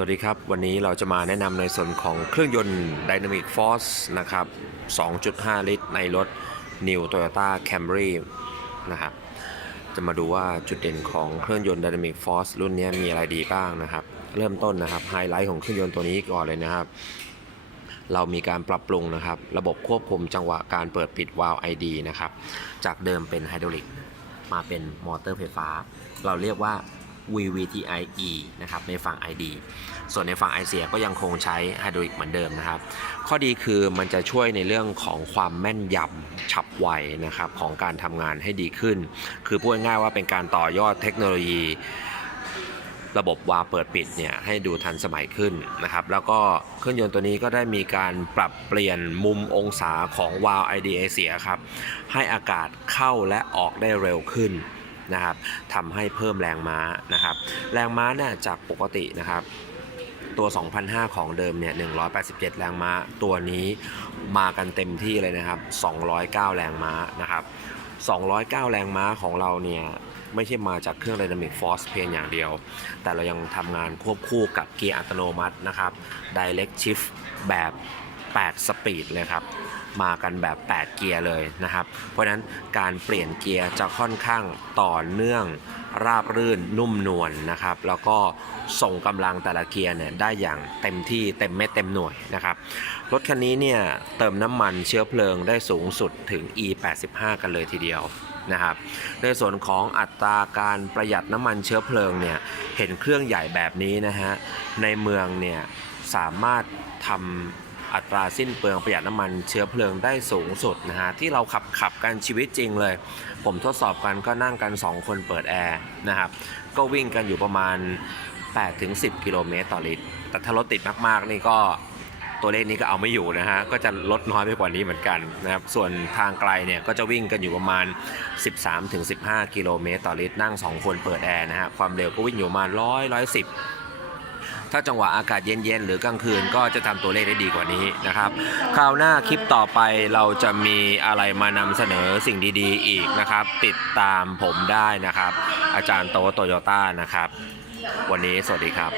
วัสดีครับวันนี้เราจะมาแนะนำในส่วนของเครื่องยนต์ Dynamic Force นะครับ 2.5 ลิตรในรถ New Toyota Camry นะครับจะมาดูว่าจุดเด่นของเครื่องยนต์ Dynamic Force รุ่นนี้มีอะไรดีบ้างนะครับเริ่มต้นนะครับไฮไลท์ของเครื่องยนต์ตัวนี้ก่อนเลยนะครับเรามีการปรับปรุงนะครับระบบควบคุมจังหวะการเปิดปิดวาล์ว ID นะครับจากเดิมเป็นไฮดรอลิกมาเป็นมอเตอร์ไฟฟ้าเราเรียกว่า VVTi-E นะครับในฝั่ง ID ส่วนในฝั่ง I เสียก็ยังคงใช้ไฮดรอลิกเหมือนเดิมนะครับข้อดีคือมันจะช่วยในเรื่องของความแม่นยำฉับไวนะครับของการทำงานให้ดีขึ้นคือพูดง่ายๆว่าเป็นการต่อยอดเทคโนโลยีระบบวาล์วเปิดปิดเนี่ยให้ดูทันสมัยขึ้นนะครับแล้วก็เครื่องยนต์ตัวนี้ก็ได้มีการปรับเปลี่ยนมุมองศาของวาล์ว ID ไอเสียครับให้อากาศเข้าและออกได้เร็วขึ้นนะครับทำให้เพิ่มแรงม้านะครับแรงม้าเนี่ยจากปกตินะครับตัว 2,500 ของเดิมเนี่ย187 แรงม้าตัวนี้มากันเต็มที่เลยนะครับ209 แรงม้านะครับ209 แรงม้าของเราเนี่ยไม่ใช่มาจากเครื่อง Dynamic Force เพียงอย่างเดียวแต่เรายังทำงานควบคู่กับเกียร์อัตโนมัตินะครับ Direct Shift แบบ8 สปีดเลยครับมากันแบบ8เกียร์เลยนะครับเพราะฉะนั้นการเปลี่ยนเกียร์จะค่อนข้างต่อเนื่องราบรื่นนุ่มนวลนะครับแล้วก็ส่งกำลังแต่ละเกียร์เนี่ยได้อย่างเต็มที่เต็มเม็ดเต็มหน่วยนะครับรถคันนี้เนี่ยเติมน้ำมันเชื้อเพลิงได้สูงสุดถึง E85 กันเลยทีเดียวนะครับในส่วนของอัตราการประหยัดน้ำมันเชื้อเพลิงเนี่ยเห็นเครื่องใหญ่แบบนี้นะฮะในเมืองเนี่ยสามารถทำอัตราสิ้นเปลืองประหยัดน้ำมันเชื้อเพลิงได้สูงสุดนะฮะที่เราขับกันชีวิตจริงเลยผมทดสอบกันก็นั่งกัน2คนเปิดแอร์นะครับก็วิ่งกันอยู่ประมาณ 8-10 กิโลเมตรต่อลิตรแต่ถ้ารถติดมากๆนี่ก็ตัวเลขนี้ก็เอาไม่อยู่นะฮะก็จะลดน้อยไปกว่านี้เหมือนกันนะครับส่วนทางไกลเนี่ยก็จะวิ่งกันอยู่ประมาณ 13-15 กิโลเมตรต่อลิตรนั่ง2คนเปิดแอร์นะฮะความเร็วก็วิ่งอยู่ประมาณ100-110ถ้าจังหวะอากาศเย็นๆหรือกลางคืนก็จะทำตัวเลขได้ดีกว่านี้นะครับคราวหน้าคลิปต่อไปเราจะมีอะไรมานำเสนอสิ่งดีๆอีกนะครับติดตามผมได้นะครับอาจารย์โตโตโยต้านะครับวันนี้สวัสดีครับ